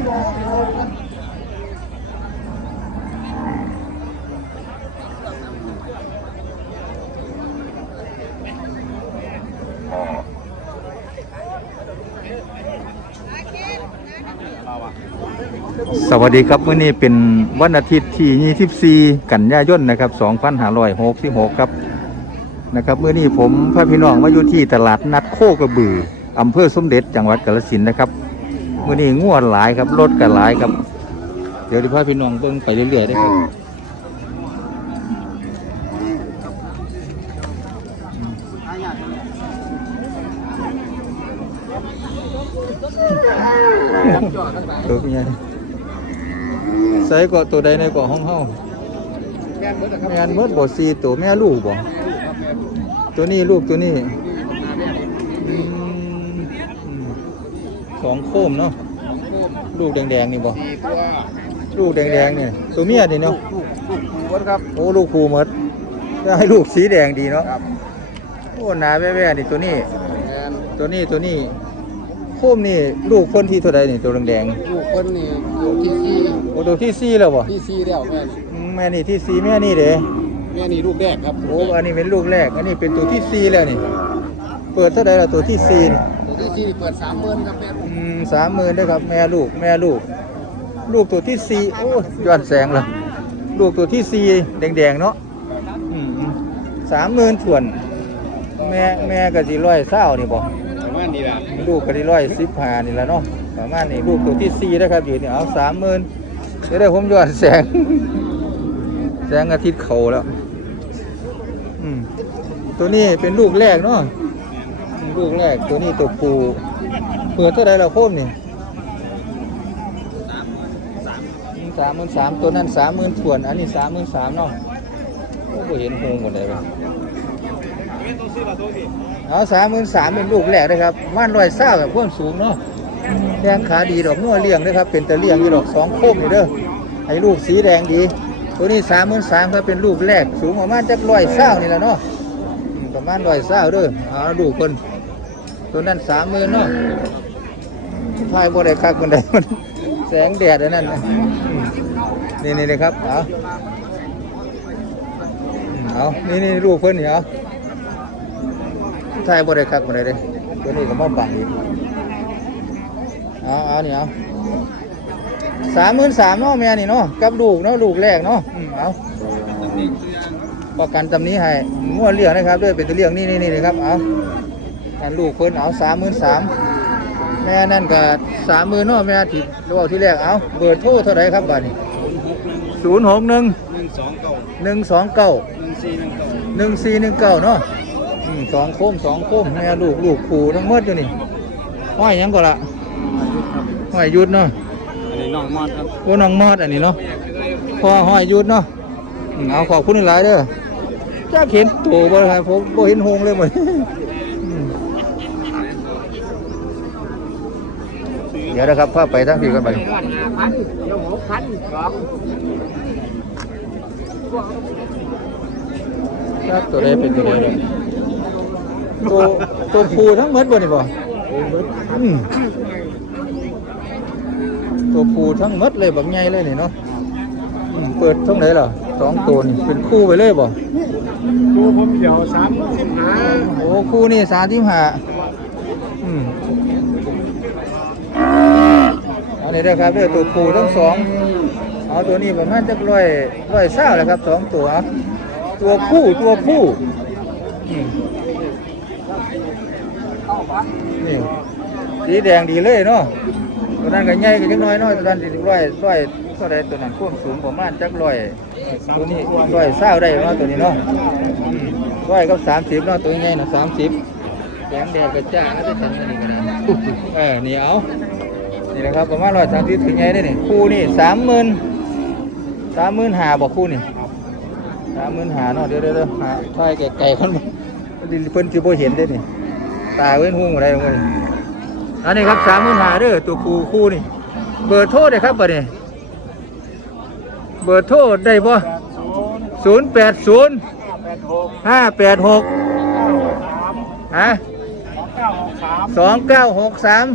สวัสดีครับวันนี้เป็นวันอาทิตย์ที่ 24 กันยายนนะครับ 2566 ครับนะครับเมื่อนี้ผมพระพี่น้องมาอยู่ที่ตลาดนัดโคกระบืออำเภอสมเด็จจังหวัดกาฬสินธุ์นะครับ มื่อนี้งวดหลายครับรถกันหลายครับ เดี๋ยวที่พระพี่น้องเบิ่งไปเรื่อยๆได้ครับตัวเป็นไงใส่เกาะตัวใดในเกาะห้องเฮาแม่นเบิดนะครับแม่นเบิดบ่ซีตัวแม่ลูกบ่ลูกครับแม่ลูกตัวนี้ลูกตัวนี้ นี่นาแม่ลูก อืมอืม สองโคมเนาะของโคมลูกแดงๆนี่บ่สี่ตัวลูกแดงๆนี่ตัวเมียนี่เนาะลูกลูกลูกคูครับโอ้ลูกคูหมดได้ให้ลูกสีแดงดีเนาะครับโอ้หนาแว่ๆนี่ตัวนี้ แม่นตัวนี้ตัวนี้โคมนี่ลูกคนที่เท่าใดนี่ตัวแดงลูกคนนี่ลูกที่สี่ๆโอ้ตัวที่สี่แล้วบ่ที่สี่แล้วแม่นี่อืมแม่นี่ที่สี่แม่นี่เด้แม่นี่ลูกแรกครับโอ้อันนี้เป็นลูกแรก อันนี้เป็นตัวที่สี่แล้วนี่ เปิดเท่าใดล่ะตัวที่สี่นี่ตัว ที่สี่เปิดสามหมื่นครับแม่ลูกอืมสามหมื่นได้อครับแม่ลูกแม่ลูก ลูกตัวที่สี่โอ้ย้อนแสงละลูกตัวที่สี่แดงๆเนาะสามหมื่นส่วน แม่แม่ก็สิร้อยเศร้านี่บอกประมาณนี้แหละลูกก็สิร้อยสิบห้านี่แหละเนาะประมาณนี้ลูกตัวที่สี่นะครับอยู่นี่เอาสามหมื่นเดี๋ยวได้ผมย้อนแสง แสงอาทิตย์เขาแล้ว อืมตัวนี้เป็นลูกแรกเนาะ ลูกแรกตัวนี้ตัวปูเปิดเท่าไรเราโคมนี่สามหมื่นสามตัวนั้นสามหมื่นส่วน อันนี้สามหมื่นสามเนาะโอ้โหเห็นหงหมดเลยเว้ยเอาสามหมื่นสามเป็นลูกแรกนะครับม่านรอยเศร้าแบบพ่วสูงเนาะแดงขาดีดอกนัวเลี้ยงนะครับ เป็นตะเลี้ยงอยู่ดอกสองโคมอยู่เด้อให้ลูกสีแดงดี ตัวนี้สามหมื่นสามครับเป็นลูกแรก สูงประมาณจักร้อยเศร้านี่แหละเนาะอืมประมาณร้อยเศร้าเด้อเอาลูกคน ตัวนั้นสามหมื่นเนาะพายบ่ได้คักมันได้มันแสงแดดอันนั้นนะนี่นี่นะครับเอาเอานี่นี่ลูกเพิ่นนี่เอาไทยบ่ได้คักบ่ได้เด้ตัวนี้ก็มาบังอีกเอาเอานี่เอาสามหมื่นสามเนาะแม่นี่เนาะกับลูกเนาะลูกแรกเนาะอืมเอาประกันตำนี้ให้งัวเลี้ยงนะครับด้วยเป็นตัวเลี้ยงนี่นี่นี่นะครับเอา อันลูกเพิ่นเอาสามหมื่นสามแม่นั่นก็สามหมื่นเนาะแม่ที่เราเอาที่แรกเอาเบอร์โทรเท่าไหรครับบัดนี้ศูนย์หกหนึ่งหนึ่งสองเก้าหนึ่งสองเก้าหนึ่งสี่หนึ่งเก้าหนึ่งสี่หนึ่งเก้าเนาะอืมสองโคมสองโคมแม่ลูกลูกปู่ทั้งหมดอยู่นี่ห้อยหยังก็ละห้อยยุดเนาะอันนี้น้องมอดครับพวกน้องมอดอันนี้เนาะพอห้อยยุดเนาะอืมเอาขอบคุณหลายๆเด้อจ้าเห็นโตบ่ครับผมบ่เห็นหงเลยหมดอืมเดี๋ยวนะครับพาไปทั้งพี่กันไปพันเดี๋ยวหกพันสองครับตัวใดเป็นตัวใดเนาะตัวตัวผู้ทั้งหมดบ่นี่บ่อืมตัวผูทั้งหมดเลยบักใหญ่เลยนี่เนาะอืมเปิดช่องไหนล่ะสองตัวนี่เป็นคู่ไปเลยบ่ดูผมเดี๋ยวสามสิบห้าโอ้คู่นี่สามที่ห้าอืม อานี่ได้อครับเด้อตัวผูทั้งสองเอาตัวนี้ประมาณจักร้อยร้อยเศร้าแหละครับสองตัว ตัวผู้ตัวผู้นี่สีแดงดีเลยเนาะตัวนั้นก็ใหญ่ก็จังน้อยน้อยตัวนั้นสิร้อยร้อยเท่าใดตัวนั้นความสูงประมาณจักร้อยตัวนี้ร้อยเศร้าได้เนาะตัวนี้เนาะร้อยกับสามสิบเนาะตัวใหญ่น่ะสามสิบแสงแดดกระจ้างก็ได้ทันอันนี้ก็ได้เออเหนี่เอา นี่นะครับประมาณร้อยสามสิบถึงใหญ่ได้นี่คู่นี่สามหมื่นสามหมื่นหาบอกคู่นี่สามหมื่นหาเนาะเดี๋ยวเดี๋ยวเดี๋ยวหาใช่ไก่ๆคนเพิ่นสิบ่เห็นได้นี่ตาเว้นหูอะไรลงไปอันนี้ครับสามหมื่นหาเด้อตัวคู่คู่นี่เบอร์โทรได้ครับบัดนี้เบอร์โทรได้บ่ศูนย์แปดศูนย์ห้าแปดหกฮะสองเก้าหกสาม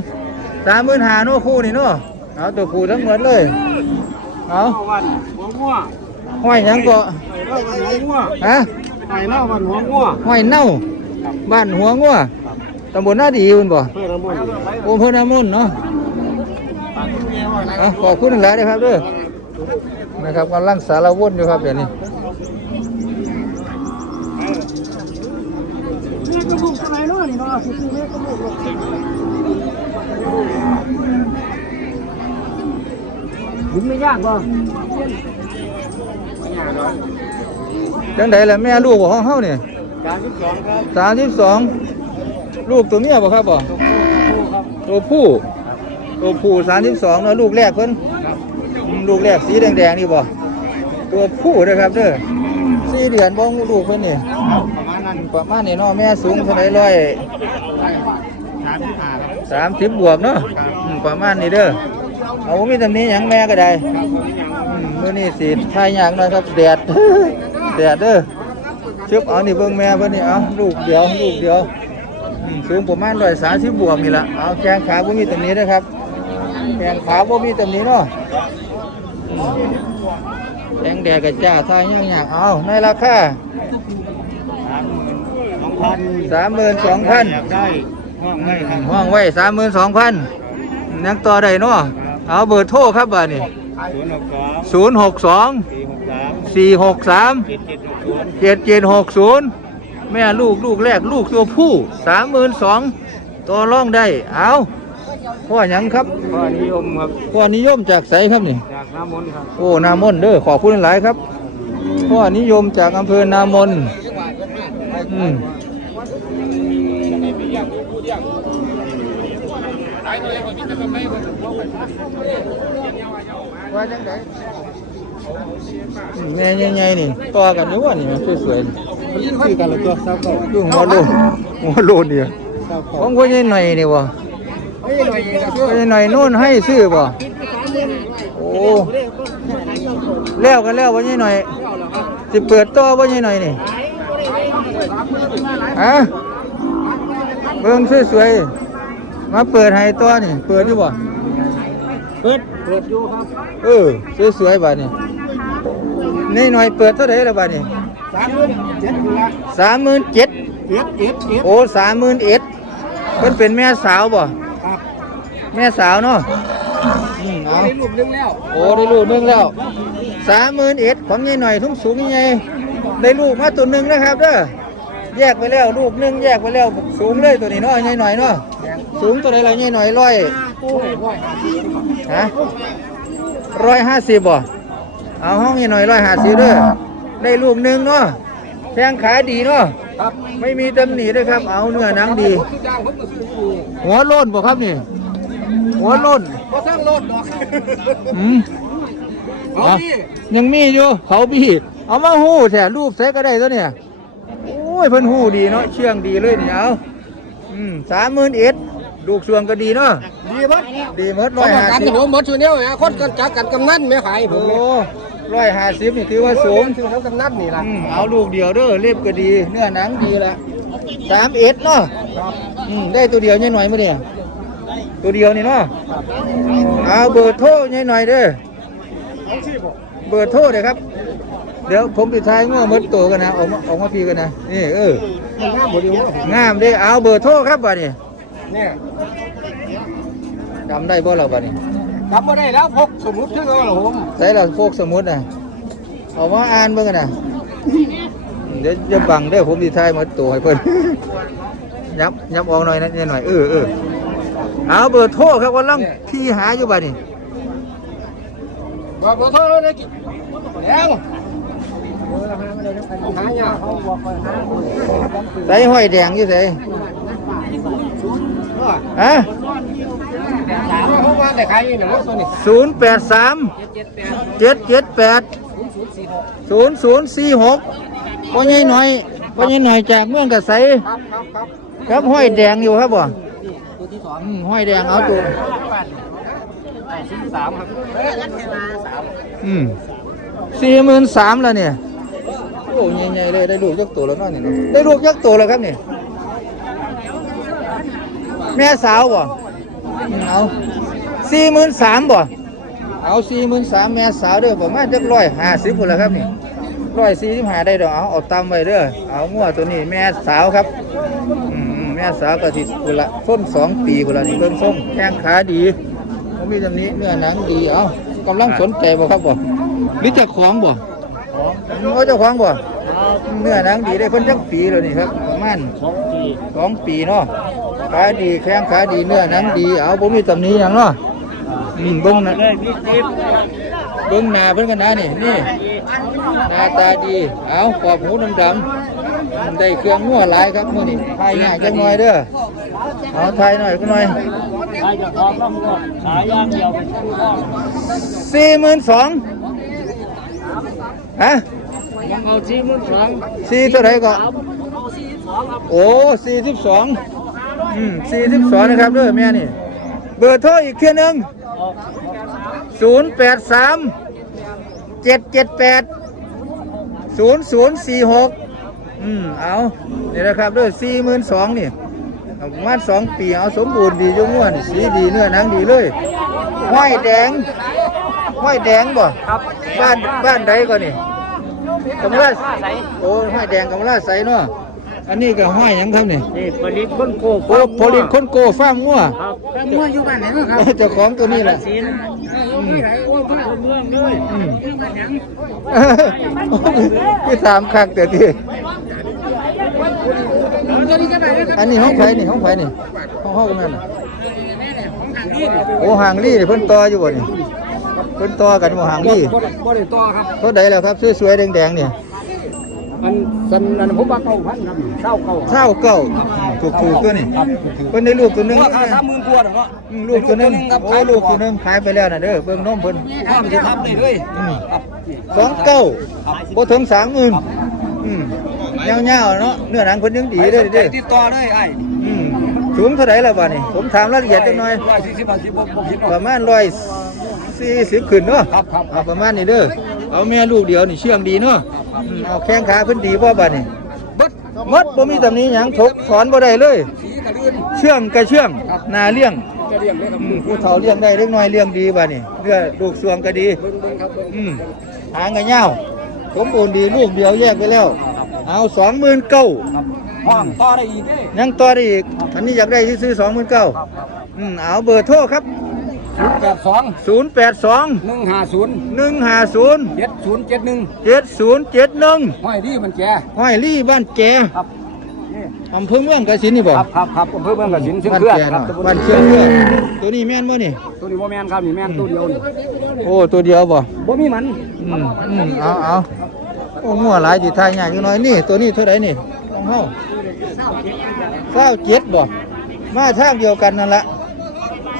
สองเก้าหกสามสามหมื่นหาโน่คู่นี่เนาะเอาตัวผู้ทั้งหมดเลย เอาเล่าวันหัวงัวห้อยหยังก็เล่าวันหัวงัวฮะไอ้เล่าวันหัวงัวห้อยเน่าบ้านหัวงัวตำบลหน้าดีคุณบ่เพื่อนละมุนโอมเพิ่นอามุนเนาะเอาขอบคุณหลายๆนะครับเด้อนะครับกำลังสารวนอยู่ครับเดี๋ยวนี้นี่กระบุกอะไรเนาะนี่เนาะซื้อเล็กกระบุก บุญไม่ยากบ่ไม่ยากหรอกจังไดล่ะแม่ลูกของเฮานี่การที่สองครับสามสิบสองลูกตัวเมียบ่ครับบ่ตัวผู้ครับตัวผู้ตัวผู้สามสิบสองเนาะลูกแรกเพิ่นครับอืมลูกแรกสีแดงๆนี่บ่ตัวผู้เด้อครับเด้อสี่เดือนบ่ลูกเพิ่นนี่ประมาณนั้นประมาณนี้เนาะแม่สูงเท่าไหร่ร้อย สามสิบห้าครับ สามสิบบวกเนาะอืมประมาณนี้เด้อเอาบ่มีตำหนี้หยังแม่ก็ได้อืมมื้อนี้สิทายยากหน่อยครับแดด แดดเด้อชึบเอานี่เบิ่งแม่เพิ่นนี่เอาลูกเดียวลูกเดียวอืมสูงประมาณ130บวกนี่ล่ะเอาแข้งขาบ่มีตำหนี้เด้อครับแข้งขาบ่มีตำหนี้เนาะอืมแข้งแดดก็จ้าทายยากๆเอาในราคาสามหมื่นสองพัน32,000อยากได้ ห้องได้ครับห้องไว้สามหมื่นสองพันยังต่อได้เนาะเอาเบอร์โทรครับบ้านนี่ศูนย์หกสองศูนย์หกสองสี่หกสามสี่หกสามเจ็ดเจ็ดหกศูนย์เจ็ดเจ็ดหกศูนย์แม่ลูกลูกแรกลูกตัวผู้สามหมื่นสองต่อรองได้ เอาพ่อหยังครับข้อนิยมครับพ่อนิยมจากไสครับนี่จากน้ำมนต์ครับโอ้นามนเด้อขอบคุณหลายครับพ่อนิยมจากอำเภอนามนอืม ว่าจังไดแม่ใหญ่ๆนี่ต่อกันอยู่ว่านี่มันสวยๆคือกันละตัวเศร้าเก่าอยู่หัวโลนหัวโลนเนี่ยเศร้าขเก่าองพ่อใหญ่หน่อยนี่บ่เฮ้ยหน่อยนะพ่อใหญ่หน่อยนู่นให้ซื้อบ่โอ้แล้วกันแล้วพ่อใหญ่หน่อยสิเปิดตัวพ่อใหญ่หน่อยนี่ฮะเบิ่งสวยๆ มาเปิดให้ตัวนี่ เปิดอยู่บ่เปิดเปิดอยู่ครับ เออสวยๆบัดนี้นี่หน่อยเปิดเท่าไหร่ละบัดนี้สามหมื่นเจ็ดอยู่ละสามหมื่นเจ็ดเอ็ดเอ็ดเอ็ดโอ้สามหมื่นเอ็ดเพิ่นเป็นแม่สาวบ่ครับแม่สาวเนาะอืมเอาได้รูปนึงแล้วโอ้ได้ลูกหนึงแล้วสามหมื่นเอ็ดของยายหน่อยทุ่งสูงยังไงได้ลูกมาตัวหนึ่งนะครับเด้อแยกไปแล้วลูกหนึงแยกไปแล้วสูงเลยตัวนี้เนาะยายหน่อยเนาะ สูงตัวใดล่ะยายหน่อยร้อยกู้ร้อยห้าสิบฮะร้อยห้าสิบบ่เอาห้องยายหน่อยร้อยห้าสิบเด้อได้ลูกหนึงเนาะแข้งขาดีเนาะครับไม่มีตำหนิด้วยครับ เอาเนื้อหนังดีทุกอย่างผมก็ซื้ออยู่หัวโล้นบ่ครับนี่ หัวโล้นเพราะสร้างรถดอกอืมเอาพี่ยังมีอยู่เขาพี่เอามาหู้แถรูปใส่ก็ได้ตัวเนี่ยโอ้ยเพิ่นหู้ดีเนาะเชื่องดีเลยนี่เอาอืมสามหมื่นเอ็ด ลูกส่วนก็ดีเนาะดีมั้ยดีหมดร้ร้ออยยห้าห้าสิสิบบผมหมดชุดเนี้ยนะคนกันจักกันกำนันไม่ขายผโอ้มร้อยห้าสิบนี่ถือว่าสูงถึงเขากำนันนี่ล่ะอืมเอาลูกเดียวเด้อเล็บก็ดี เนื้อหนังดีละสามเอ็ดเนาะอืมได้ตัวเดียวเนี่ยหน่อยมั้ยเนี่ยตัวเดียวนี่เนาะเอาเบอร์โทรเนี่ยหน่อยเด้อเบอร์โทรเลยครับ เดี๋ยวผมไปทายง้อหมดตัวกันนะออกมาออกมาพี่กันนะนี่เออ มันง่ายหมดเลยงามเด้เอาเบอร์โทรครับบัดนี้ เนี่ยจำได้บ่เราบัดนี้กลับมาได้แล้วพกสมุดชื่อว่าหรอผมใส่เราโฟกสมุดนะเออกมาอ่านเบิ่งกันนะเดี๋ยวจะบังเด้อผมสิทายหมดตัวให้เพิ่นยับยับออกหน่อยนะเนี่ยหน่อยเออเออเอาเบอร์โทรครับกำลังที่หาอยู่บัดนี้บอกบอกโทษเลยกี่แล้วหายาเขาบอกไปหาใส่ห้อยแดงอยู่ใส่ ฮะสามเขาว่าแต่ขายอยู่หนึ่งตัวนี้ศูนย์แปดสามเจ็ดแปดเจ็ดเจ็ดแปดศูนย์ศูนย์สี่หกศูนย์ศูนย์สี่หกพ่อใหญ่หน่อยพ่อใหญ่หน่อยจากเมืองกระไสครับครับครับครับห้อยแดงอยู่ครับบ่ตัวที่สองอืมห้อยแดงเอาตัวสี่สามครับสามอืมสี่หมื่นสามแล้วเนี่ยโอ้ใหญ่ๆเลยได้ลูกยักษ์ตัวแล้วเนาะนี่เนาะได้ลูกยักษ์ตัวแล้วครับนี่ แม่สาวบ่อืมเอาสี่หมื่นสามบ่เอาสี่หมื่นสามแม่สาวเด้อประมาณจักร้อยห้าสิบคนละครับนี่ร้อยสี่สิบห้าได้ดอกเอาเอาตามไว้เด้อเอางัวตัวนี้แม่สาวครับอืมแม่สาวก็สิคนละส้มสองปีคนละนี่เบิ่งส้มแข้งขาดีผมมีจำนี้เนื้อหนังดีเอากำลังสนใจบ่ครับบ่หรือเจะของบ่เขาเจ้าของบ่เนื้อหนังดีได้เพิ่นจักปีแล้วนี่ครับประมาณสองปีสองปีเนาะ ขาดีแข้งขาดีเนื้อหนังดี เอาผมมีตำหนี้อย่างเนาะอืมเบิ้งหนะเลยพี่จิ๊บเบิ้งหน้าเพิ่นกันนะนี่นี่หน้าตาดี เอาขอบหูดำดำๆได้เครื่องงัวหลายครับมื้อนี้ทายง่ายจังหน่อยเด้อเอาทายหน่อยก็หน่อยใครจะพร้อมต้องก็ขายย่างเดียวไปทั้งห้องสี่หมื่นสองฮะยังเอาสี่หมื่นสองสี่เท่าไหร่ก็เอาสี่สิบสองครับโอ้สี่สิบส องอืมสี่สิบสองนะครับเด้อแม่นี่ เบอร์โทรอีกเที่ยหนึงออกศูนย์แปดสามเจ็ดเจ็ดแปดศูนย์ศูนย์สี่หกอืมเอานี่นะครับด้วยสี่หมื่นสองนี่เอาประมาณสองปีเอาสมบูรณ์ดีจุ้งม่วนสีดีเนื้อหนังดีเลยห้อยแดงห้อยแดงบ่ครับบ้านบ้านใดก่อนนี่กำลังใส่โอ้ห้อยแดงกำลังใสเนาะ อันนี้ก็ห้อยหยังครับนี่นี่ผลิตคนโกโอ้โพลิสคนโกฟ้าร์มงัวครับเมื่ออยู่บ้านไหนครับเจ้าของตัวนี้แหละสินอืมโอ้ยเมืองด้วยอืมพี่ถามคักเดี๋ยวทีอันนี้ห้องไผนี่ห้องไผนี่ห้องห้องกันนั่นน่ะโอ้ห่างลี่นี่เพิ่นต่ออยู่บ่นี่เพิ่นต่อกันบ่ห่างลี่บ่ได้ต่อครับเท่าใดแล้วครับสวยๆแดงๆเนี่ย มันสันนันผมว่าเก้าพันครับเช่าเก้าเท่าเก่าถูกๆตัวนี่เพิ่นได้ลูกตัวหนึงราคาสามหมื่นกว่าเนาะอืมลูกตัวหนึงโอ้ลูกตัวหนึงขายไปแล้วน่ะเด้อเบิ่งนมเพิ่นห้ามจะทับได้เลยอืมสองเก้าบ่ถึงสามหมื่นอืมยาวๆเนาะเนื้อหนังเพิ่นยังดีเด้อเด้อติดต่อเลยไอ้อืมสูงเท่าไหร่ล่ะบ่นี่ผมถามรายละเอียดจังหน่อย ร้อยสี่สิบบาทสิบบ่บ่คิดปเนาะระมาณร้อยสี่สิบขึ้นเนาะครับครับ เอาประมาณนี้เด้อ เอาแม่ลูกเดียวนี่เชื่องดีเนาะอืม เอาแข้งขาเพิ่นดีบ่บัดนี่เบิดหมดบ่มีตำหนี้หยังทกถอนบ่ได้เลยสีกระเดือนเชื่องกะเชื่องนาเลี้ยงจะเรียงเลยครับอืมผู้เฒ่าเลี้ยงได้เล็กน้อยเลี้ยงดีบัดนี่เลือลูกสวงก็ดีเบิ่งเบิ่งครับเบิ่งอืมหางก็ยาวสมบูรณ์ดีลูกเดียวแยกไปแล้ว เอา29,000ห้องต่อได้อีกเด้ยังต่อได้อีกอันนี้อยากได้ซื้อ29,000อืมเอาเบอร์โทรครับ ศูนย์แปดสอง082หนึ่งห้าศูนย์หนึ่งห้าศูนย์เจ็ดศูนย์เจ็ดหนึ่งเจ็ดศูนย์เจ็ดหนึ่งห้อยดีมันแก่ห้อยลี่บ้านแกครับนี่อำเภอเมืองกสินนี่บ่ครับครับครับอำเภอเมืองกสินซึ่งบ้านเพื่อนแกครับเนาะบ้านเชียงเพื่อนตัวนี้แม่นบ่นี่ตัวนี้โมแมนครับนี่แมนตัวเดียวนี่โอ้ตัวเดียวบ่บ่มีมันอืมอืมเอาเอาโอ้งัวหลายสิทายยากอยู่น้อยนี่ตัวนี้เท่าไหร่นี่ของเฮาเศร้าเจ็ดบ่มาทางเดียวกันนั่นละ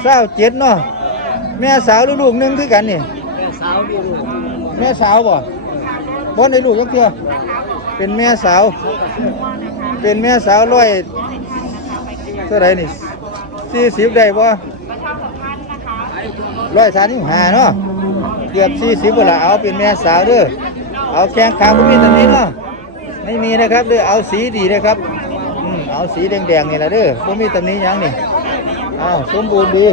เศร้าเจ็ดเนาะ แม่สาวหรือลูกหนึงคือกันนี่สาวดีลูกแม่สาวบ่บ่ได้ลูกจักเทื่อเป็นแม่สาว เป็นแม่สาวร้อยเท่าไหรนี่สี่สิบได้บ่ร้อยสามสิบห้าเนาะเกือบสี่สิบเวลาเอาเป็นแม่สาวเด้อเอาแข้งขาบ่มีตัวนี้เนาะไม่มีนะครับเด้อเอาสีดีนะครับอืมเอาสีแดงๆนี่แหละเด้อบ่มีตัวนี้หยังนี่อ้าวสมบูรณ์ดี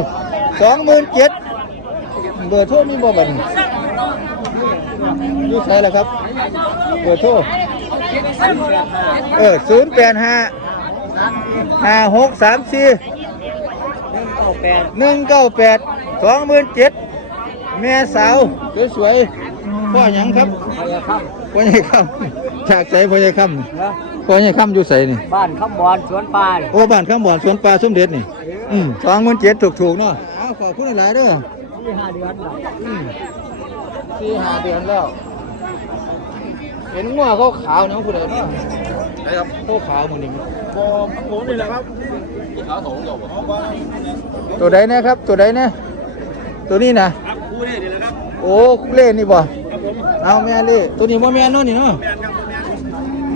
สองหมื่นเจ็ด เบอร์โทรมีบ่บัดนี้อยู่ใส่ละครับ เบอร์โทรเออศูนย์แปดห้าห้าหกสามสี่เก้าแปดหนึ่งเก้าแปดสองหมื่นเจ็ดแม่สาวสวยๆพ่อหยังครับพยาค่พ่อใหญ่คำจากใสพ่อใหญ่คำนะำพ่อใหญ่คำอยู่ใสนี่บ้านคำบอนสวนปลาเนี่ยโอ้บ้านข้างบ่อนสวนปลาสมเด็จนี่อืมสองหมื่นเจ็ดถูกๆเนาะอ้าวขอบคุณหลายๆเด้อ ที่ห้าเดือนแล้วอืมสี่ห้าเดือนแล้ว เห็นงัวเขาขาวเนาะผู้ใดเนาะใช่ครับเขาขาวหมือนี่บ่ผมนี่แหละครับตัวใดนะครับ ตัวใดเนี่ยตัวนี้นะครับคู่นี่นี่แหละครับโอ้เล่นี่บ่ครับผมเอาแม่เล่ตัวนี้บ่แม่นเนาะนี่เนาะแมนครับแมน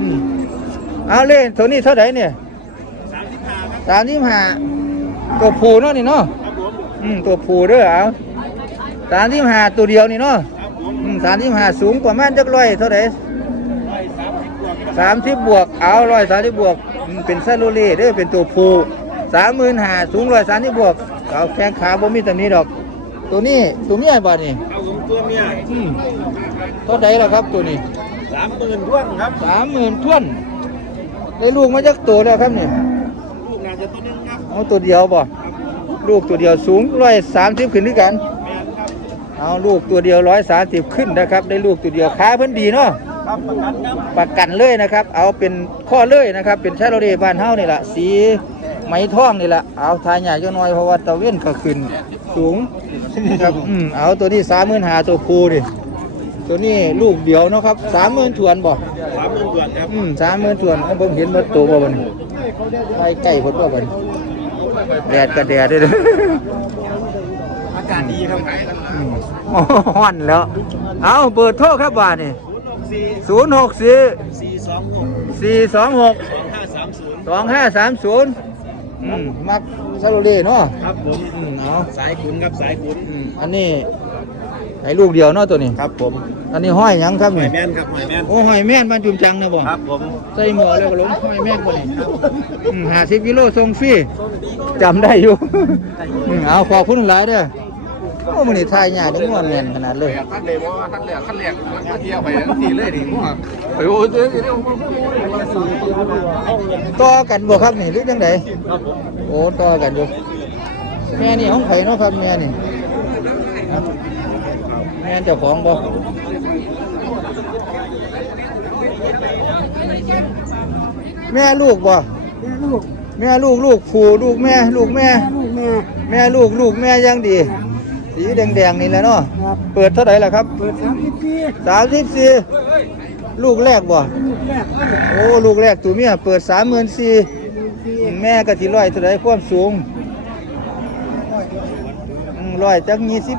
อืมเอาเล่ตัวนี้เท่าไหร่เนี่ยสามสิบห้าครับสามสิบห้าตัวผูเนาะนี่เนาะครับผมอืมตัวผูเด้อเอา สามสิบห้าตัวเดียวนี่เนาะครับผมอืมสามสิบห้าสูงประมาณจักร้อยเท่าไหร่ร้อยสามสิบบวกครับสามสิบบวกเอาร้อยสามสิบบวกอืมเป็นซาโลเล่เด้อเป็นตัวผูสามหมื่นห้าสูงร้อยสามสิบบวกเอาแข้งขาบ่มีตำหนี้ดอก ตัวนี้ตัวเมียบาดนี่เอาผมตัวเมียอืมตัวใดล่ะครับตัวนี้สามหมื่นท่วนครับสามหมื่นท่วนได้ลูกมาจากตัวแล้วครับนี่ลูกน่าจะตัวหนึงครับเอาตัวเดียวบ่ลูกตัวเดียวสูงร้อยสามสิบขึ้นด้วยกันแมนครับ เอาลูกตัวเดียวร้อยสามสิบขึ้นนะครับ ได้ลูกตัวเดียวค้าเพิ่นดีเนาะครับประกันครับประกันเลยนะครับ เอาเป็นข้อเลยนะครับ เป็นชาโรเดบ้านเฮานี่แหละสีไหมทองนี่แหละเอาทายใหญ่จังน้อยเพราะว่าตะเว้นก็ขึ้นสูงครับอืมเอาตัวนี้สามหมื่นหาตัวคูดิตัวนี้ลูกเดียวเนาะครับสามหมื่นถวนบ่สามหมื่นท่วนครับอืมสามหมื่นถวนเอาเบิ่งเห็นหมดตัวบ่บัดนี้ไปใกล้พดบ่บัดนี้แดดก็แดดเด้ออากาศดีครับ ขายกันอืมฮ้อนแล้ว เอาเบอร์โทรครับบาทนี่ศูนย์หกสี่064สี่สองหก426สองห้าสามศูนย์สองห้าสามศูนย์อืมมักซาโลเล่เนาะครับผมอืมเอาสายขุนครับสายขุนอืมอันนี้ไอ้ลูกเดียวเนาะตัวนี้ครับผม อันนี้ห้อยหยังครับหมนี่ยแม่นครับหมยแม่นโอ้ห้อยแม่นบ้านจุมจังนะบ่ครับผมใส่หมอแล้วก็ลงห้อยแม่นบ่นี่อืมห้าสิบกิโลส่งฟรีจำได้อยู่อืมเอาขอบคุณหลายเด้อ โอ้มื้อนี้ทายยากจังม่วนแม่นขนาดเลยท่านเลยว่าท่านแรกท่านแรกมาเที่ยวไปทั้งทีเลยดิพวกโอ้เดี๋ยวเดี๋ยวต่อกันบ่ครับนี่หรือจังไดครับผมโอ้ต่อกันอยู่แม่นี่ของไผเนาะครับแม่นี่แม่เจ้าของบ่แม่ลูกบ่ลูกแม่ลูกลูกผูลูกแม่ลูกแม่ ลูกแม่ แม่ลูกลูกแม่ยังดี สีแดงๆนี่แหละเนาะครับเปิดเท่าไหร่ล่ะครับเปิดสามสิบปีสามสิบสี่ลูกแรกบ่ลูกแรกโอ้ลูกแรกตัวเมียเปิดสามหมื่นสี่ลูกปีแม่ก็สิร้อยเท่าไรความสูงร้อยจักยี่สิบ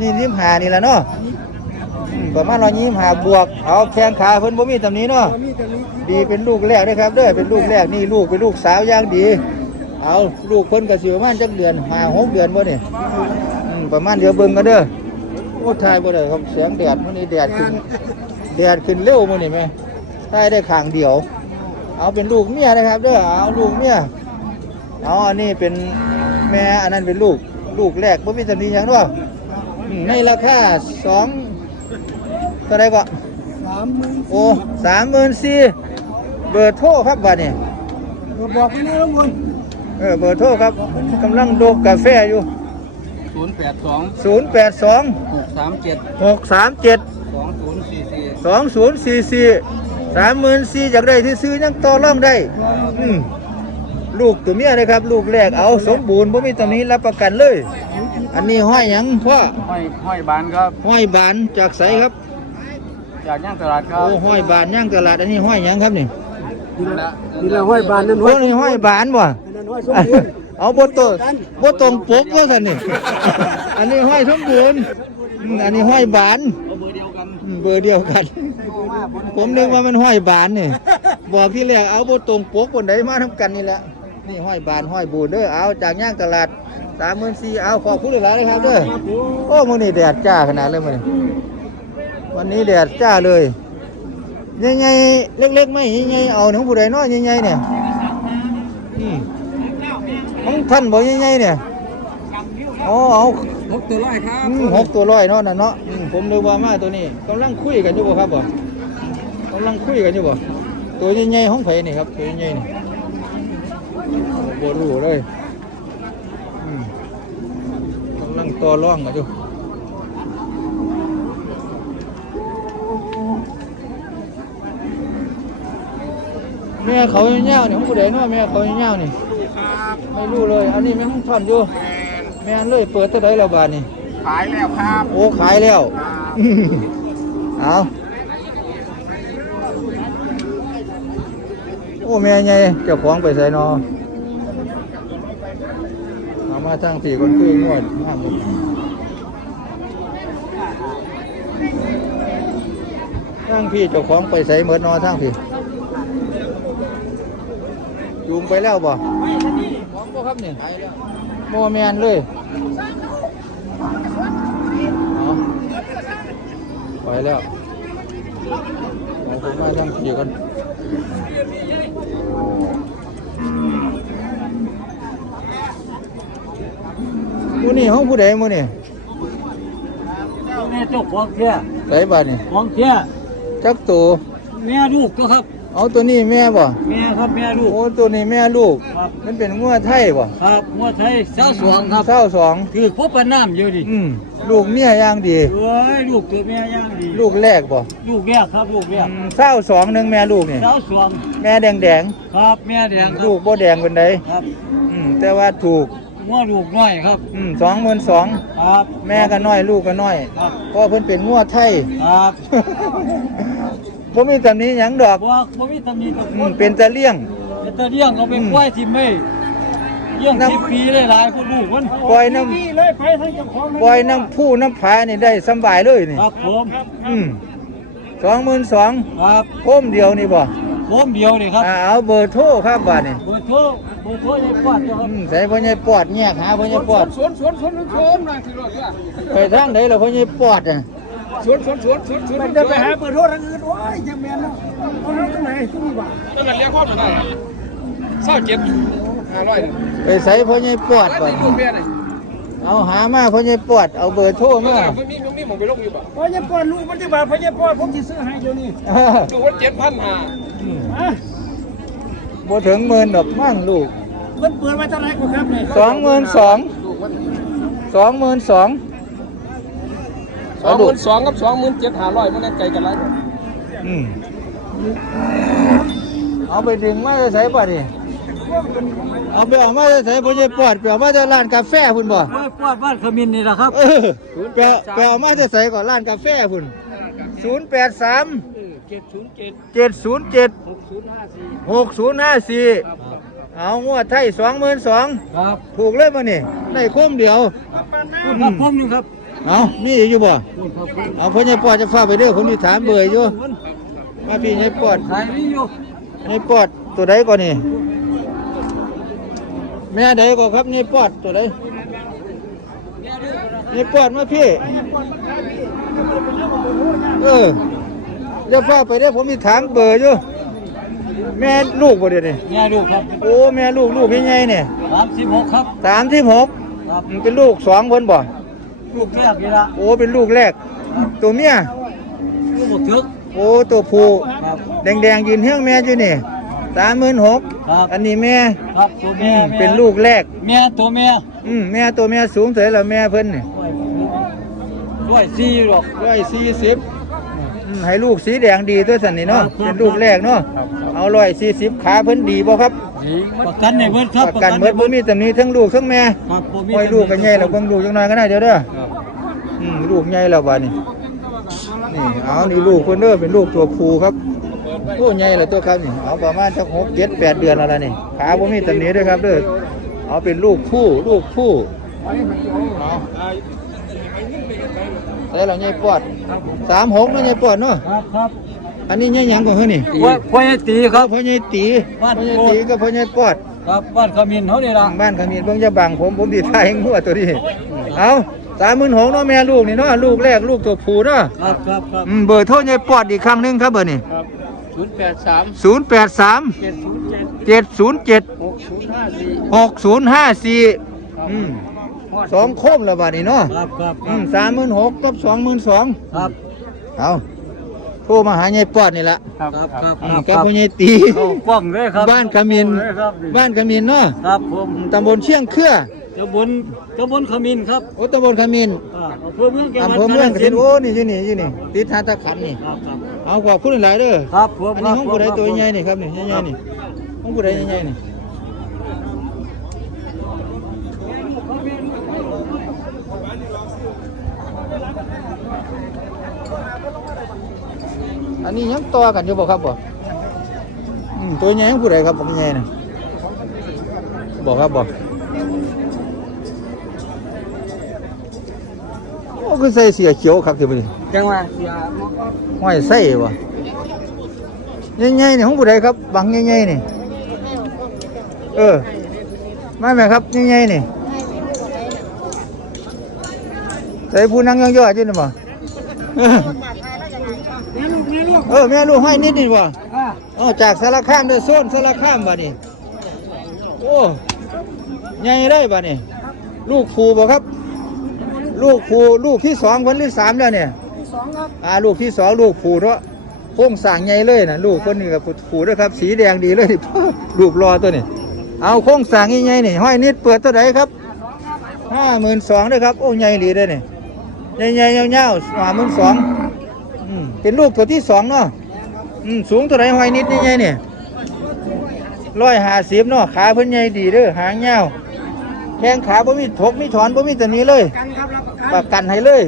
ยี่สิบห้านี่แหละเนาะอืมประมาณร้อยยี่สิบห้าบวก เอาแข้งขาเพิ่นบ่มีตำหนี้เนาะตอนนี้ตอนนี้ดีเป็นลูกแรกนะครับเด้อเป็นลูกแรกนี่ลูกเป็นลูกสาวอย่างดี เอาลูกเพิ่นก็สิประมาณจักเดือนห้าหกเดือนบ่นี่อืมประมาณเดี๋ยวเบิ่งกันเด้อโอ้ทายบ่ได้ครับเสียงแดดมื้อนี้แดดขึ้นแดดขึ้นเร็วมื้อนี้แม่ทายได้ข้างเดียว เอาเป็นลูกเมียนะครับเด้อเอาลูกเมียเอาอันนี้เป็นแม่อันนั้นเป็นลูกลูกแรกบ่มีตำหนิหยังเนาะอืมในราคาสองเท่าไหร่ก็สามหมื่นโอ้สามหมื่นสี่เบอร์โทรครับบัดนี้บอกให้นะทุกคน เออเบอร์โทรครับกำลังโดกกาแฟอยู่ ศูนย์แปดสอง0 8 2 หกสามเจ็ด6 3 7 สองศูนย์สี่สี่2 0 4 4 3 0 0 0จากได้ที่ซื้อยังต่อรองได้ อืมลูกตัวเมียนะครับ ลูกแรกเอาสมบูรณ์บ่มีตำหนี้รับประกันเลย อันนี้ห้อยหยังพ่อห้อยห้อยบานครับ ห้อยบานจากไสครับ จากย่างตลาดครัโอ้บห้อยบานย่างตลาดอันนี้ห้อยหยังครับนี่นี่ละนี่ละห้อยบานนั่นโอ้นี่ห้อยบานบ่อั น้อยสมบูรณ์เอาบทตัวบทตรงปกว่าสันนี่ อันนี้ห้อยสมบูรณ์อืมอันนี้ห้อยบานเบอร์เดียวกันอืมเบอร์เดียวกัน ผมนึกว่ามันห้อยบานนี่ บอกที่แรกเอาบทตรงปกคนใดมาทำกันนี่แหละ นี่ห้อยบานห้อยบูนเด้อ เอาจากย่างตลาดสามหมื่นสี่เอาขอบคุณหลายๆเลยครับเด้อ โอ้มื้อนี้แดดจ้าขนาดเลยมื้อนี้วันนี้แดดจ้าเลยใหญ่ๆเล็กๆไม่ใหญ่ๆเอาหนึ่งผู้ใดน้อยใหญ่ๆเนี่ยอืม ท่านบอกใหญ่ๆเนี่ยอ๋อเอาหกตัวร้อยครับอืมหกตัวร้อยเนาะนั่นเนาะอืมผมเลยว่ามาตัวนี้กำลังคุยกันอยู่บ่ครับบ่กำลังคุยกันอยู่บ่ตัวใหญ่ๆของไผนี่ครับตัวใหญ่ๆนี่บ่รู้เลยอืมกำลังต่อรองกันอยู่แม่เขาเงี้ยวๆนี่ของผู้ใดเนาะแม่เขาเงี้ยวๆนี่ ไม่รู้เลย อันนี้แม่ของท่อนอยู่แม่นเลยเปิดเท่าไดแล้วบาทนี่ขายแล้วครับโอ้ขายแล้ว เอาโอ้แม่ใหญ่เจ้าของไปใส่นอเอามาทั้งสี่คนคืองวดห้ามเลยทั้งพี่เจ้าของไปใส่เหมือนนอทั้งพี่ จูงไปแล้วบ่ของบ่ครับเนี่ยบ่แมนเลยเอาไปแล้วเอาไปมาทั้งขี่กันมูนี่ห้องผู้ใดมูนี่แม่เจ้าของเที่ยไรบาทนี่ของเที่ยจักตัวแม่ลูกก็ครับ เอาตัวนี้แม่บ่แม่ครับแม่ลูกโอ้ตัวนี้แม่ลูก ครับมันเป็นงัวไทยบ่ครับหัวไทยเจ้าสวงครับเศร้าสองถือพบกันน้ำอยู่ดิอืมลูกเมียอย่างดี เอ้ยลูกตัวแม่ย่างดีลูกแรกบ่ลูกแรกครับลูกแรกอืมเศร้าสองหนึ่งแม่ลูกนี่เจ้าสวงแม่แดงแดงครับแม่แดงคๆรับลูกบ่แดงเป็นไดครับอืมแต่ว่าถูกงัวลูกน้อยครับอืมสองหมื่นสองครับแม่ก็น้อยลูกก็น้อยครับเพราะเพิ่นเป็นงัวไทย ครับ บ่มีตำหนี้หยังดอกว่าบ่มีตำหนิตะอืคมนเป็นตะเลี่ยงแต่ตะเลี้ยงเอาไปปล่อยทิ่มไม่เลี้ยงน้ำ สิบปีได้หลายคนลูกมันปล่อยน้ำ นี่เลยไปทั้งเจ้าของปล่อยน้ำผู้น้ำผานี่ได้สำบายเลยนี่ ครับผมอืมสองหมื่นสองครับโคมเดียวนี่บ่ผมเดียวนี่ครับอ่าเอาเบอร์โทรครับบาดนี่เบอร์โทรเบอร์โทรยายปอดเจ้าคอืรับมใส่พ่อใหญ่ปอดแยกหาพ่อใหญ่ปอดสวนสวนสวนสวนนะคือรถเนี่ยไปทางไหนล่ะพ่อใหญ่ปอดอะ สวนสวนสวนสวนสวนมันจะไปหาเปิดโทษทางอื่นโอ้ยจะแม่นเนาะเอารถตรงไหนขึ้นบ่านั่นแหละเรียกความได้เศร้าเจ็ดห้าร้อยไปใส่พ่อใหญ่ปอดแล้วก่อตีนลูกแม่เลยเอาหามาพ่อใหญ่ปอดเอาเบอร์โทรมามันมีมันมีหมองไปลงอยู่ป่ะพอจะป้อนลูกมันจะบาพอจะป้อนผมจะซื้อให้เดี๋ยวนี้ดูว่าเจ็ดพันห้าอะบ่ถึงหมื่นดอกมั่งลูกเพิ่นเปิดไว้เท่าไหร่ก็ครับเนี่ยสองหมื่นสองสองหมื่นสอง สองหมื่นสองกับสองหมื่นเจ็ดห้าร้อยมันนั่นไกลกันไรอืมเอาไปดึงมาจะใส่ป่ะดิเอาไปเอามาจะใส่พ่อใหญ่ปอดไปเอามาจะร้านกาแฟพุ่นบ่โอ้ยปอดบ้านขมิ้นนี่แหละครับเออไปไปเอามาจะใส่ก่อนร้านกาแฟพุ่นศูนย์แปดสามเจ็ดศูนย์เจ็ดเจ็ดศูนย์เจ็ดหกศูนย์ห้าสี่หกศูนย์ห้าสี่เอางวดไทยสองหมื่นสองครับถูกเลยมานี่ได้คุ้มเดียวครับผมนี่ครับ เอามีอีกอยู่บ่คุณครับคุณเอาพ่อใหญ่ปอดจะฝากไปเด้อผมมีถามเบอร์อยู่ มาพี่ใหญ่ปอดขายนี่อยู่ใหญ่ปอดตัวใดก่อนนี่แม่ใดก่อนครับใหญ่ปอดตัวใดใหญ่ปอดมาพี่ เออจะฝากไปเด้อผมมีถามเบอร์อยู่ แม่ลูกบ่เดี๋ยวนี้เนี่ยลูกครับ โอ้แม่ลูกลูกยังไงเนี่ยสามสิบหกครับสามที่หกครับมันเป็นลูกสองคนบ่ ลูกแรกนี่ละโอ้เป็นลูกแรก ตัวเมียลูกบกทึกโอ้ตัวผู้ครับ แดงๆยืนเฮี้ยงแม่อยู่นี่สามหมื่นหกครับ อันนี้แม่ครับตัวอืแม่มแม่เป็นลูกแรก แม่ตัวแม่อืมแม่ตัวแม่สูงเท่าไหร่ละแม่เพิ่นนี่ร้อยสี่หรอกร้อยสี่สิบ อืมให้ลูกสีแดงดีตัวสันนี่เนาะครับ เป็นลูกแรกเนาะเอาร้อยสี่สิบขาเพิ่นดีบ่ครับประกันในเบิดครับประกันเบิดบ่มีตำหนี้ทั้งลูกทั้งแม่ครับบ่มีปล่อยลูกกันใหญ่แล้วเบิ่งลูกจังหน่อยก็ได้เดี๋ยวเด้อ อืมลูกใหญ่แล้วบัดนี้นี่เอานี่ลูกเพิ่นเด้อเป็นลูกตัวผู้ครับโอ้ใหญ่แล้วตัวครับนี่เอาประมาณสักหกเจ็ดแปดเดือนแล้วล่ะนี่ขาบ่มีตำหนี้ด้วยครับเด้อเอาเป็นลูกผู้ลูกผู้เอาแล้วเราใหญ่ปอดสามหกเนาะใหญ่ปอดเนาะครับครับอันนี้ใหญ่หยังของเฮานี่พ่อพ่อใหญ่ตีครับพ่อใหญ่ตีบ้านพ่อใหญ่โพดตีกับพ่อใหญ่ปอดครับบ้านขมิ้นเขานี่ละบ้านขมิ้นเพิ่งจะบังผมผมดีทายให้งัวตัวนี้เอา สามหมื่นหกเนาะแม่ลูกนี่เนาะลูกแรกลูกตัวผู้เนาะครับครับครับอืมเบอร์โทรยายปอดอีกครั้งหนึงครับเบอร์นี่ศูนย์แปดสามศูนย์แปดสามเจ็ดศูนย์เจ็ดเจ็ดศูนย์เจ็ดหกศูนย์ห้าสี่หกศูนย์ห้าสี่อืมสองโคมแล้วบัดนี้เนาะครับครับคอืรับมสามหมื่นหกกับสองหมื่นสองครับเอาโทรมาหายายปอดนี่ละครับครับอืคมรับกับพ่อยายตี เข้ากล้องเลยครับบ้านขมิ้นเลยครับบ้านขมิ้นเนาะครับผมตำบลเชียงเครือ ตำบลตำบลขมิ้นครับโอ้ตำบลขมิ้นอ่าอำเภอเมืองจังหวัดอำเภอเมืองกกาฬสิสินนธุ์ธุ์โอ้นี่อยู่นี่อยู่นี่ติดทานตะขันนี่ ครับครับเอาขอบคุณหลายเด้อ ครับผมอันนี้ห้องผู้ใดตัวครับใหญ่นี่ครับนี่ใหญ่ๆนี่ห้องผู้ใดใหญ่ๆนี่อันนี้ยังต่อกันอยู่บ่ครับบ่อืมตัวใหญ่ของผู้ใดครับผมใหญ่น่ะบอกครับบอกโอ้ คือใส่เสียเขียวครับที่บ่นี่จังหวัดเสียห้อยไส้บ่ใหญ่ๆนี่ของผู้ใดครับบังใหญ่ๆนี่เออมาไหมครับใหญ่ๆนี่ใส่ผู้นั่งย่อๆอยู่นี่บ่เออแม่ลูกแม่ลูกเออแม่ลูกห้อยนิดนี่บ่อะอ๋อจากสารคามเด้อโซนสารคามบัดนี้โอ้ใหญ่ได้บัดนี้ลูกผูบ่ครับ ลูกผูลูกที่สองคนที่สามแล้วเนี่ย ที่สองครับอ่าลูกที่สองลูกผูเนาะโค้งสร้างใหญ่เลยนะลูกคนนี้กับผูด้วยครับ สีแดงดีเลยรูปรอตัวนี้ เอาโค้งสร้างใหญ่ๆนี่ห้อยนิดเปิดเท่าไหร่ครับห้าหมื่นสองด้วยครับโอ้ใหญ่ดีเลยนี่ใหญ่ๆยาวๆห้าหมื่นสองเป็นลูกตัวที่สองเนาะอืมสูงเท่าไหร่ห้อยนิดใหญ่ๆนี่ร้อยห้าสิบเนาะขาเพิ่นใหญ่ดีเด้อหางยาวแข้งขาบ่มีทกมีถอนบ่มีตัวนี้เลยกันครับรับ ประกันประกันให้เลย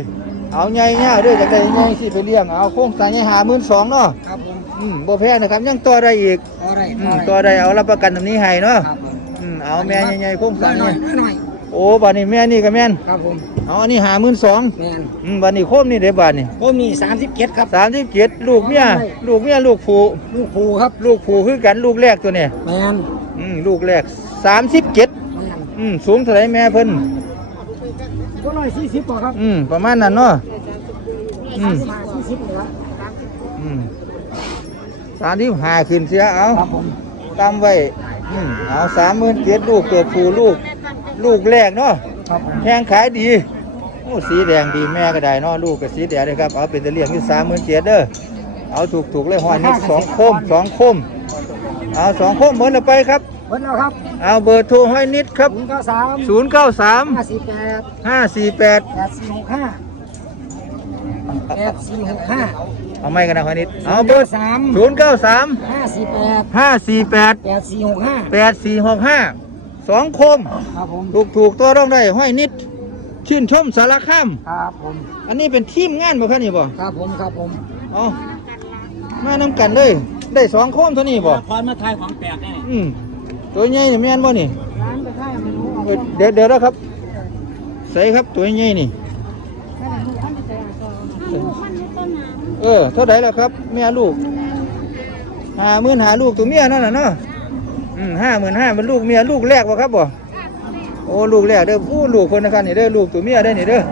เอาใหญ่ๆเด้อจะได้ใหญ่สิไปเลี้ยง เอาโค้งสร้างใหญ่หาหมื่นสองเนาะครับผมอืมบ่แพงนะครับ ยังต่อได้อีกอะไรอืมต่อได้เอารับประกันตรงนี้ให้เนาะครับผมอืมเอาแม่ใหญ่ๆโค้งสร้างหใหน่อญ่ยหน่อยโอ้บัดนี้แม่นี่ก็แม่นครับผมเอาอันนี้หาหมื่นสองแมนอืมบัดนี้โคมนี่เด้บาดนี่ผมมีสามสิบเจ็ดครับ สามสิบเจ็ดลูกเมียลูกเมียลูกผูลูกภูครับลูกผูคือกันลูกแรกตัวเนี่ยแมนอืมลูกแรกสามสิบเจ็ดแมนอืมสูงเท่าไหรแม่เพิ่น ก็ร้อยสี่สิบต่อครับอืม ประมาณนั้นเนาะ อืม สามสิบห้าสี่สิบเลยครับอืมสามที่หาขึ้นเสียเอาครับผมตามไว้ อืม เอาสามหมื่นเจ็ดลูกตัวผู้ลูก ลูกแรกเนาะ ครับผมแข้งขายดีโอ้สีแดงดีแม่ก็ได้เนาะลูกกับสีแดงเลยครับ เอาเป็นตะเลียงที่สามหมื่นเจ็ดเด้อ เอาถูกถูกๆเลยหอยนิดสองโคมสองโคม เอาสองโคมเหมือนเราไปครับ เบิ้ลแล้วครับ เอาเบอร์โทรห้อยนิดครับ ศูนย์เก้าสาม0 9 3 ห้าสี่แปด5 4 8 แปดสี่หกห้าแปดสี่หกห้าเอาไม่กันนะห้อยนิด เอาเบอร์ สาม0 9 3 ห้าสี่แปด5 4 8 แปดสี่หกห้า8 4 6 5สองโคม ครับผมถูกถูกตัวร่องได้ห้อยนิด ชื่นชมสารคามครับผมอันนี้เป็นทีมงานบ่คะนี่บ่ครับผมครับผมเอ๋อมานำกันเลย ได้สองโคมเท่านี้บ่พรมาทายของแปลกแน่อืม ตัวใหญ่นี่แม่นบ่นี่ร้านไปค่ายมันรู้เอ้ยเดี๋ยวเดี๋ยวนะครับ ใส่ครับตัวใหญ่นี่เออเท่าไหร่แล้วครับแม่ลูกห้าหมื่นหาลูกตัวเมียนั่นน่ะเนาะอืมห้าหมื่นห้ามันลูกเมียลูกแรกบ่ครับบ่โอ้ลูกแรกเด้อผู้ลูกคนนะครับนี่เด้อลูกตัวเมียได้อนี่เด้อ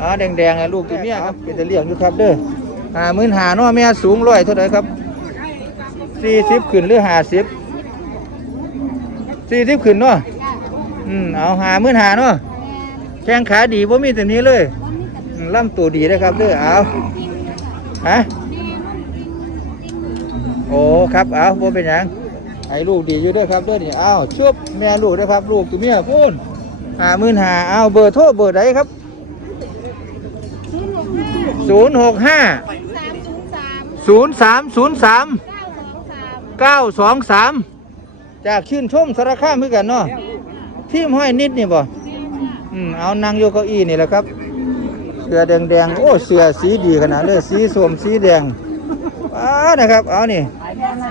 อ่าแดงๆอะลูกตัวเมียครับเป็นตะเลี้ยงอยู่ครับเด้อห้าหมื่นหาเนาะแม่สูงร้อยเท่าไหร่ครับสี่สิบขึ้นหรือห้าสิบ สี่สิบขึ้นเนาะอืมเอาหาหมื่นหาเนาะแข้งขาดีบ่มีแต่นี้เลยอืมลำตัวดีนะครับเด้อเอาฮะโอ้ครับเอาบ่เป็นหยังให้ลูกดีอยู่เด้วยครับเด้วยนี่อ้าวชุบแม่ลูกเด้วยครับ ลูกตัวเมียพูนหาหมื่นหาเอาเบอร์โทรเบอร์ใดครับศูนย์หกห้าศูนย์สามศูนย์สามเก้าสองสาม จากชื่นชมสารคามเพื่อกันเนาะทีมห้อยนิดนี่บ่อืมเอานั่งโยเก้าอี้นี่แหละครับ เสือแดงๆโอ้เสือสีดีขนาดเลยสีส้มสีแดงอ่านะครับ เอานี่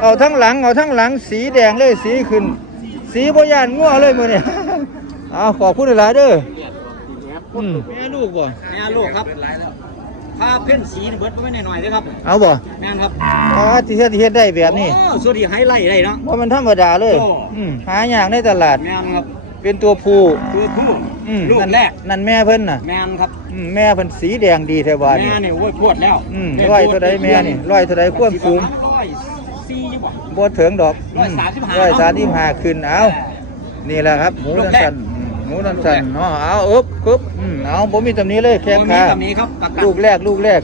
เอาทั้งหลังเอาทั้งหลังสีแดงเลยสีขึ้น สีบยานงัวเลยมือเนี่ยเอาขอบคุณหลายๆเด้ออืมแม่ลูกบ่แม่ลูกครับ ถ้าเพ่นสีนี่เบิดไม่หน่อยๆเลยครับเอาบ่แม่นครับอ่าที่เฮ็ดที่เฮ็ดได้แบบนี้โอ้สุดที่ไฮไลท์เลยเนาะว่ามันธรรมดาเลยโอ้อืมหายากในตลาดแม่นครับเป็นตัวผู้คือคู่อืมลูกนั่นแรกนั่นแม่เพิ่นน่ะแม่นครับอืมแม่เพิ่นสีแดงดีแท้บาดนี่แม่นี่โอ้ยพวดแล้วอืมร้อยเท่าใดแม่นี่ร้อยเท่าใดความสูงร้อยสี่อยู่บ่บ่ถึงดอกร้อยสามสิบห้าร้อยสามสิบห้าขึ้นเอานี่แหละครับหมูลูนักนแรกสันอืม หมูนันสันเนาะเอาอึบคึบอืมเอาผมมีตำนี้เลยแข้งขาแบบนี้ครับประกันลูกแรกลูกแรก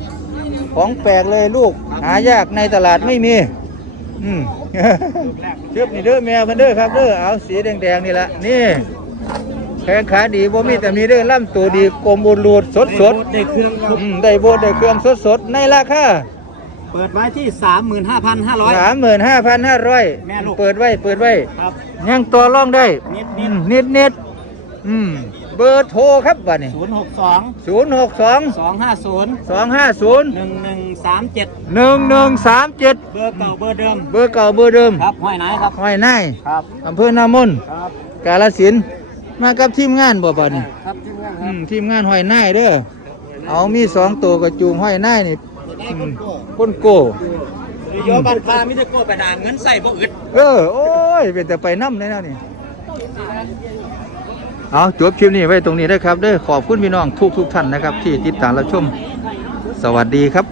ของแปลกเลยลูก หายากในตลาดไม่มี อืมเชือบนี่เด้อแมวเพิ่นเด้อครับเด้อเอาสีแดงๆนี่แหละนี่แข้งขาดีบ่มีแต่มีเด้อล่ำตัวดีกลมบูดรูดสดสดได้เครื่องครบอืมได้โบดได้เครื่องสดสดในราคาเปิดไว้ที่สามหมื่นห้าพันห้าร้อยสามหมื่นห้าพันห้าร้อยแม่ลูกเปิดไว้เปิดไว้ครับยังตัวร่องได้นิดอืนิดมนิดนิด อืมเบอร์โทรครับบัดนี้ศูนย์หกสองศูนย์หกสองสองห้าศูนย์สองห้าศูนย์หนึ่งหนึ่งสามเจ็ดหนึ่งหนึ่งสามเจ็ดเบอร์เก่าเบอร์เดิม เบอร์เก่าเบอร์เดิม ครับห้อยไหนครับห้อยนายครับอำเภอนามนครับกาลสินธุ์มากับทีมงานบ่บัดนี้ครับที่เมืองคอืรับมทีมงานห้อยนายเด้อเอามีสองตัวกระจูงห้อยนายนี่อืมก้นโก้โยบันพามิตรโก้ไปด่างเงินใส่บ่อึดเออโอ้ยเป็นแต่ไปน้ำเลยนะนี่ เอาจบคลิปนี้ไว้ตรงนี้ได้ครับเด้อขอบคุณพี่น้องทุกทุกท่านนะครับ ที่ติดตามรับชม สวัสดีครับ